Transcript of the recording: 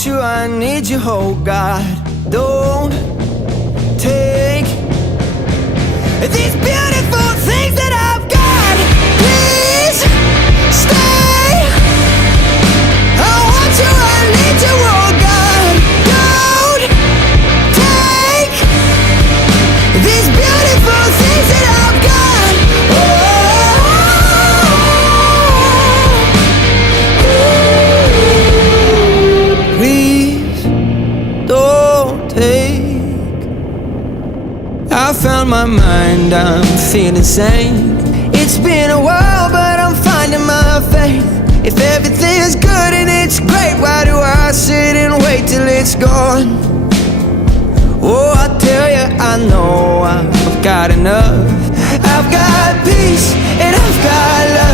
want you, I need you, oh God. Don't take these beautiful things that I've got. Please stay. I want you, I need you, oh God. Don't take these beautiful things that I've got. Please don't take. I found my mind, I'm feeling sane. It's been a while, but I'm finding my faith. If everything's good and it's great, why do I sit and wait till it's gone? Oh, I tell you, I know I've got enough. I've got peace and I've got love.